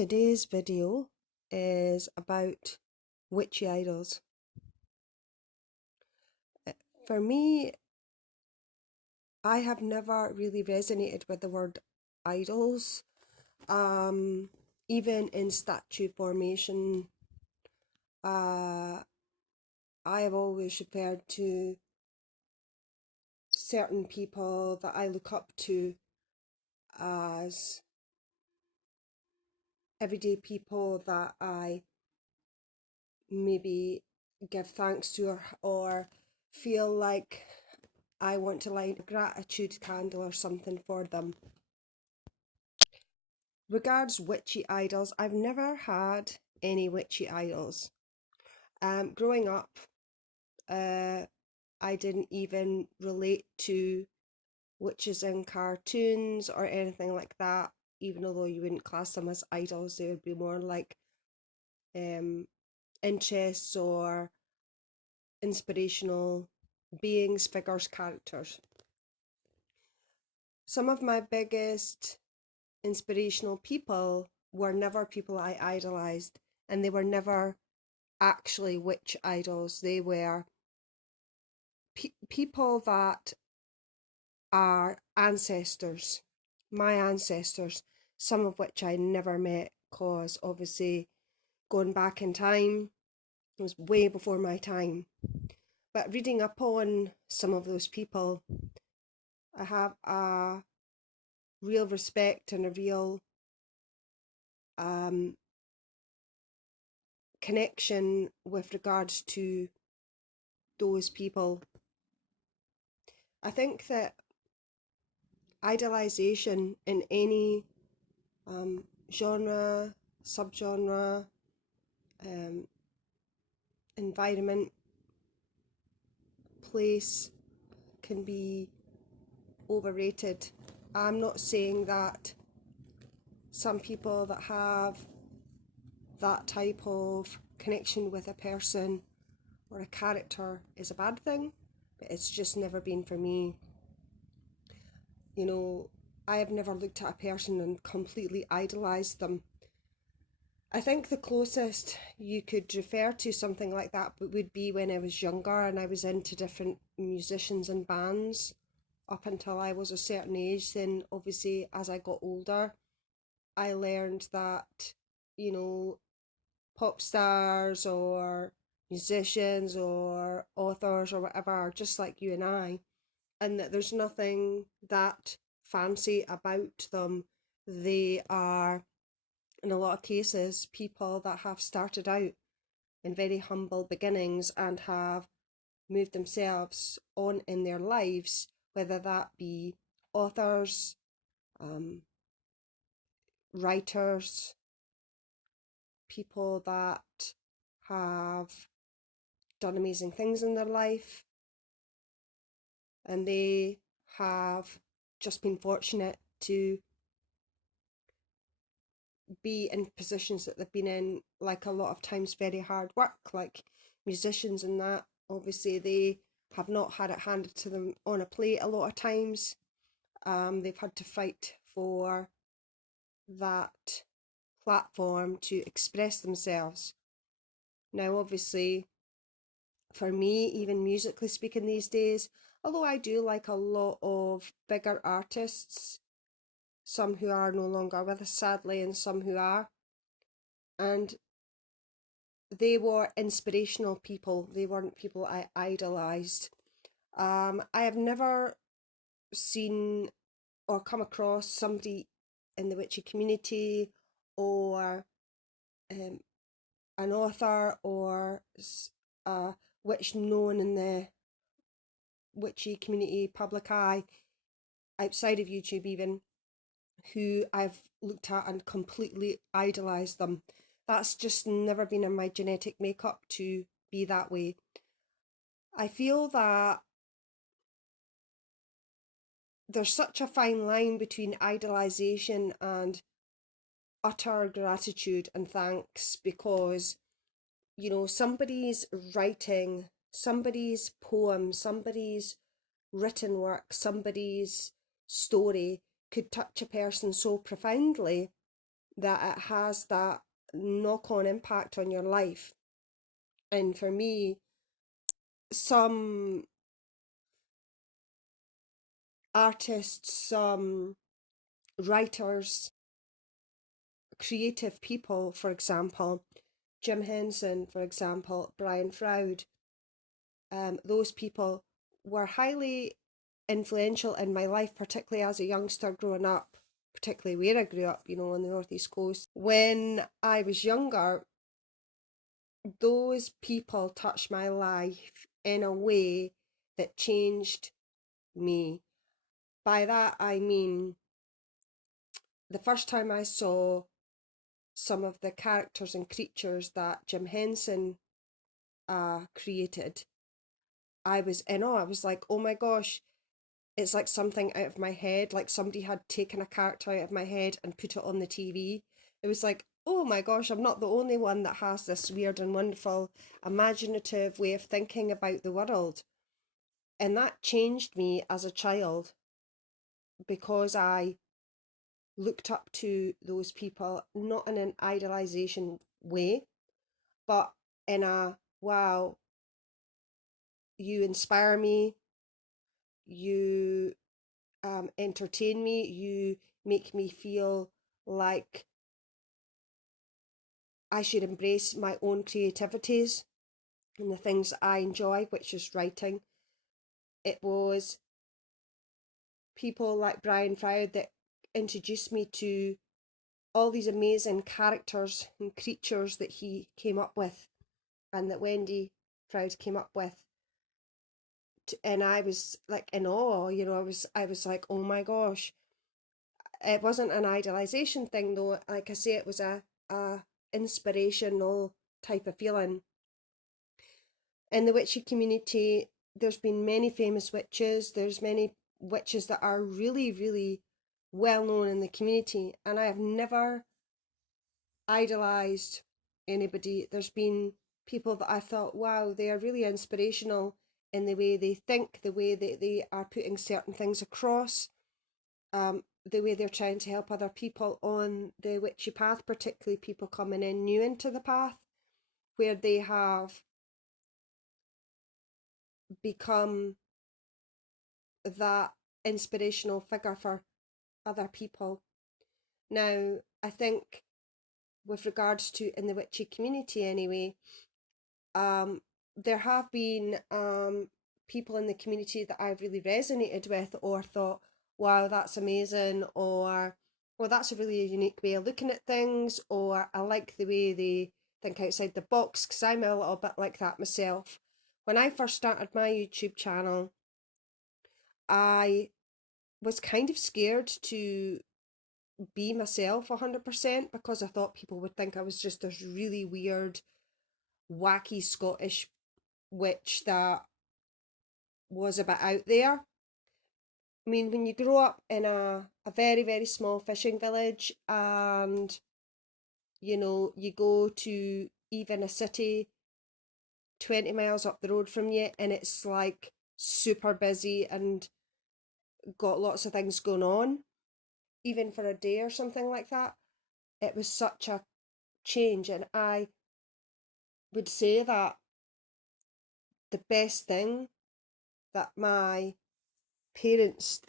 Today's video is about witchy idols. For me, I have never really resonated with the word idols. Even in statue formation, I have always referred to certain people that I look up to as everyday people that I maybe give thanks to or feel like I want to light a gratitude candle or something for them. Regards witchy idols, I've never had any witchy idols. Growing up, I didn't even relate to witches in cartoons or anything like that, even although you wouldn't class them as idols. They would be more like interests or inspirational beings, figures, characters. Some of my biggest inspirational people were never people I idolized, and they were never actually witch idols. They were people that are ancestors, my ancestors, some of which I never met, because obviously going back in time was way before my time. But reading up on some of those people, I have a real respect and a real connection with regards to those people. I think that idolization in any genre, subgenre, environment, place can be overrated. I'm not saying that some people that have that type of connection with a person or a character is a bad thing, but it's just never been for me. You know, I have never looked at a person and completely idolized them. I think the closest you could refer to something like that would be when I was younger and I was into different musicians and bands up until I was a certain age. Then obviously as I got older, I learned that, you know, pop stars or musicians or authors or whatever are just like you and I, and that there's nothing that fancy about them. They are, in a lot of cases, people that have started out in very humble beginnings and have moved themselves on in their lives, whether that be authors, writers, people that have done amazing things in their life, and they have just been fortunate to be in positions that they've been in, like a lot of times very hard work, like musicians and that. Obviously they have not had it handed to them on a plate a lot of times. They've had to fight for that platform to express themselves. Now obviously for me, even musically speaking these days, although I do like a lot of bigger artists, some who are no longer with us sadly and some who are, and they were inspirational people. They weren't people I idolised. I have never seen or come across somebody in the witchy community or an author or a witch known in the witchy community public eye outside of YouTube even, who I've looked at and completely idolised them. That's just never been in my genetic makeup to be that way. I feel that there's such a fine line between idolisation and utter gratitude and thanks, because, you know, somebody's writing, somebody's poem, somebody's written work, somebody's story could touch a person so profoundly that it has that knock-on impact on your life. And for me, some artists, some writers, creative people, for example, Jim Henson, for example, Brian Froud, those people were highly influential in my life, particularly as a youngster growing up, particularly where I grew up, on the northeast coast. When I was younger, those people touched my life in a way that changed me. By that I mean, the first time I saw some of the characters and creatures that Jim Henson created, I was in awe. I was like, oh my gosh, it's like something out of my head, like somebody had taken a character out of my head and put it on the TV. It was like, oh my gosh, I'm not the only one that has this weird and wonderful, imaginative way of thinking about the world. And that changed me as a child because I looked up to those people, not in an idolization way, but in a, wow, you inspire me, you entertain me, you make me feel like I should embrace my own creativities and the things I enjoy, which is writing. It was people like Brian Froud that introduced me to all these amazing characters and creatures that he came up with and that Wendy Froud came up with. And I was like in awe, I was like, oh my gosh. It wasn't an idolization thing though. Like I say, it was a inspirational type of feeling. In the witchy community, there's been many famous witches. There's many witches that are really, really well known in the community, and I have never idolized anybody. There's been people that I thought, wow, they are really inspirational in the way they think, the way that they are putting certain things across, the way they're trying to help other people on the witchy path, particularly people coming in new into the path, where they have become that inspirational figure for other people. Now, I think with regards to in the witchy community anyway, there have been people in the community that I've really resonated with or thought, wow, that's amazing, or well, that's a really unique way of looking at things, or I like the way they think outside the box, because I'm a little bit like that myself. When I first started my YouTube channel, I was kind of scared to be myself 100% because I thought people would think I was just this really weird, wacky Scottish witch that was a bit out there. I mean, when you grow up in a very, very small fishing village and, you go to even a city 20 miles up the road from you and it's like super busy and got lots of things going on, even for a day or something like that, it was such a change. And I would say that the best thing that my parents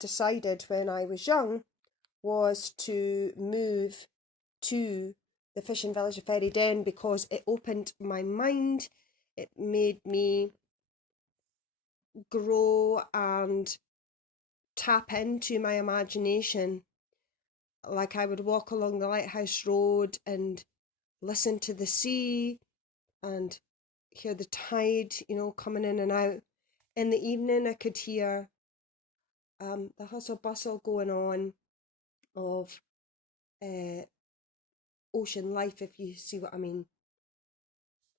decided when I was young was to move to the fishing village of Ferryden because it opened my mind. It made me grow and tap into my imagination. Like I would walk along the lighthouse road and listen to the sea and hear the tide, coming in and out. In the evening, I could hear the hustle bustle going on of ocean life, if you see what I mean.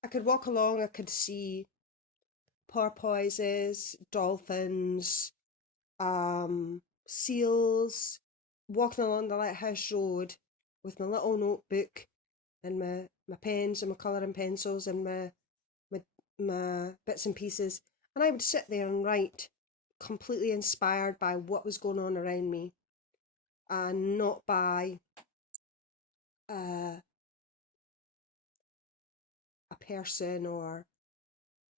I could walk along, I could see porpoises, dolphins, seals, walking along the lighthouse road with my little notebook and my pens and my colouring pencils and my bits and pieces, and I would sit there and write, completely inspired by what was going on around me and not by a person or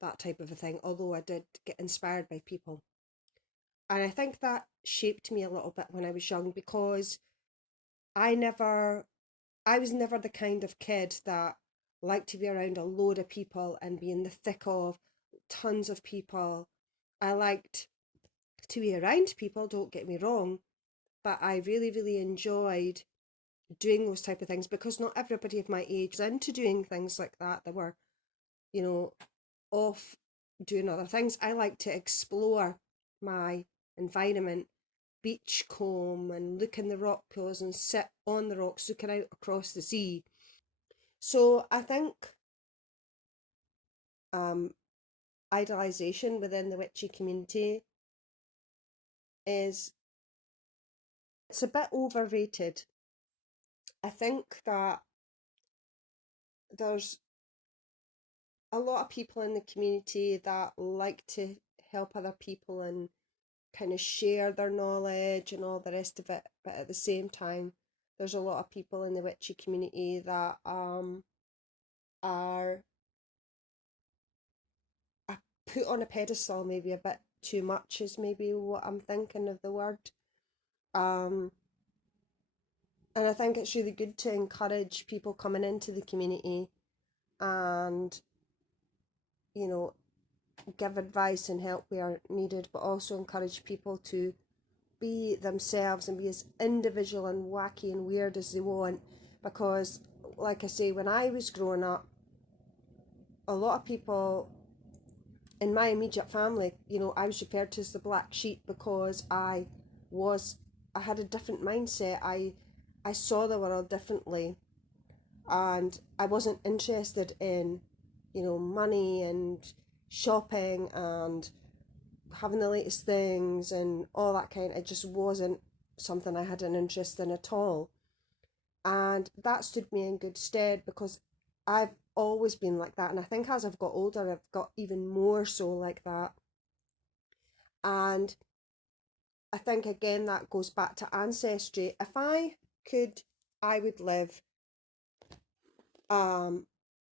that type of a thing, although I did get inspired by people. And I think that shaped me a little bit when I was young, because I never, I was never the kind of kid that liked to be around a load of people and be in the thick of tons of people. I liked to be around people, don't get me wrong, but I really, really enjoyed doing those type of things, because not everybody of my age was into doing things like that. They were, you know, off doing other things. I like to explore my environment, beach comb and look in the rock pools and sit on the rocks looking out across the sea. So I think um, idolization within the witchy community is, it's a bit overrated. I think that there's a lot of people in the community that like to help other people and kind of share their knowledge and all the rest of it, but at the same time there's a lot of people in the witchy community that are put on a pedestal, maybe a bit too much is maybe what I'm thinking of the word. Um, and I think it's really good to encourage people coming into the community and, you know, give advice and help where needed, but also encourage people to be themselves and be as individual and wacky and weird as they want. Because, like I say, when I was growing up, a lot of people in my immediate family, you know, I was referred to as the black sheep because was, I had a different mindset. I saw the world differently, and I wasn't interested in, you know, money and shopping and having the latest things and all that kind. It just wasn't something I had an interest in at all. And that stood me in good stead, because I've always been like that, and I think as I've got older I've got even more so like that. And I think again that goes back to ancestry. If I could, I would live um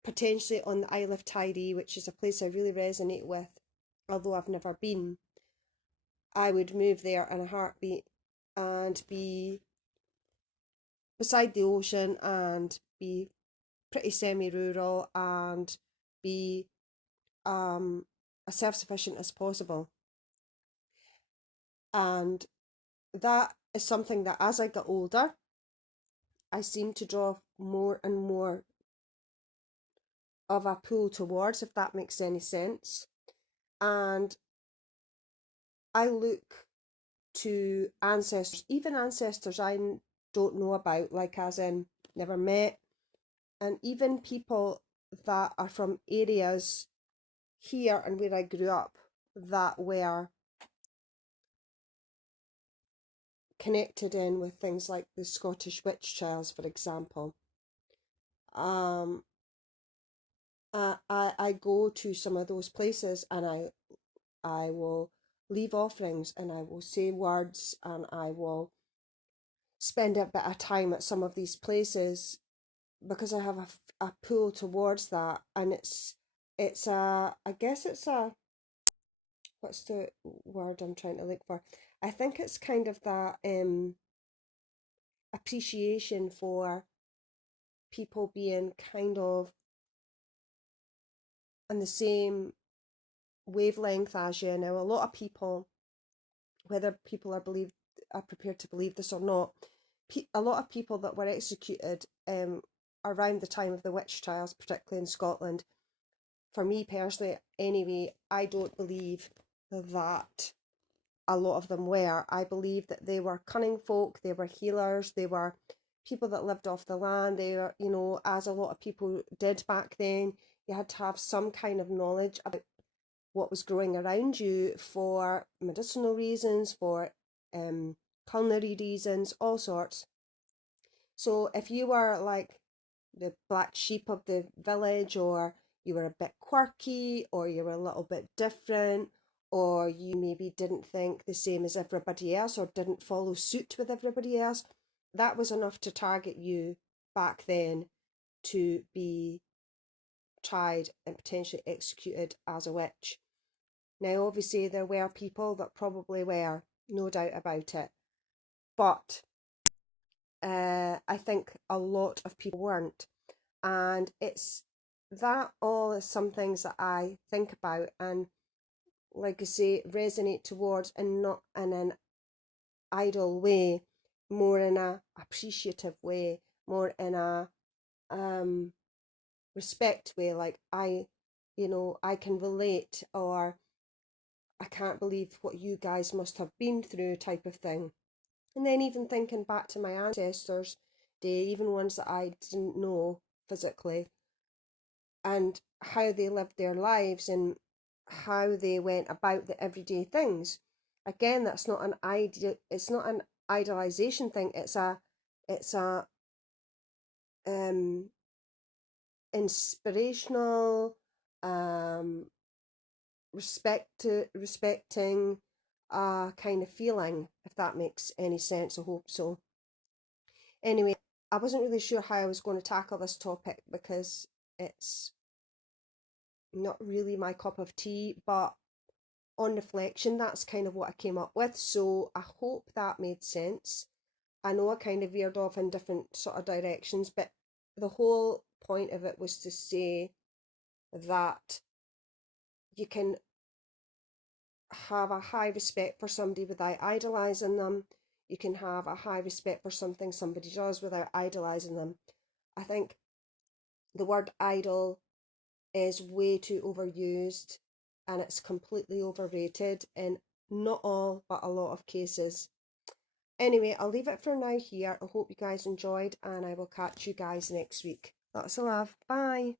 potentially on the Isle of Tyree, which is a place I really resonate with, although I've never been. I would move there in a heartbeat and be beside the ocean and be pretty semi-rural and be as self-sufficient as possible. And that is something that as I get older, I seem to draw more and more of a pull towards, if that makes any sense. And I look to ancestors, even ancestors I don't know about, like as in never met, and even people that are from areas here and where I grew up that were connected in with things like the Scottish witch trials, for example. Um, I go to some of those places and I will leave offerings and I will say words and I will spend a bit of time at some of these places because I have a pull towards that. And it's a, I guess it's a, what's the word I'm trying to look for? I think it's kind of that appreciation for people being kind of on the same wavelength as you. Now, a lot of people, whether people are prepared to believe this or not, a lot of people that were executed around the time of the witch trials, particularly in Scotland, for me personally, anyway, I don't believe that a lot of them were. I believe that they were cunning folk, they were healers, they were people that lived off the land. They were, you know, as a lot of people did back then, you had to have some kind of knowledge about what was growing around you for medicinal reasons, for culinary reasons, all sorts. So if you were like the black sheep of the village, or you were a bit quirky, or you were a little bit different, or you maybe didn't think the same as everybody else, or didn't follow suit with everybody else, that was enough to target you back then to be tried and potentially executed as a witch. Now, obviously, there were people that probably were, no doubt about it, but I think a lot of people weren't. And it's that all is some things that I think about and, like I say, resonate towards, and not in an idle way, more in a appreciative way, more in a respect way, like I can relate, or I can't believe what you guys must have been through type of thing. And then even thinking back to my ancestors' day, even ones that I didn't know physically, and how they lived their lives and how they went about the everyday things. Again, that's not an idea. It's not an idealization thing. It's a um inspirational, um respecting kind of feeling, if that makes any sense. I hope so. Anyway, I wasn't really sure how I was going to tackle this topic because it's not really my cup of tea, but on reflection, that's kind of what I came up with. So I hope that made sense. I know I kind of veered off in different sort of directions, but the whole point of it was to say that you can have a high respect for somebody without idolizing them. You can have a high respect for something somebody does without idolizing them. I think the word idol is way too overused, and it's completely overrated in not all but a lot of cases. Anyway, I'll leave it for now here. I hope you guys enjoyed, and I will catch you guys next week. Lots of love. Bye.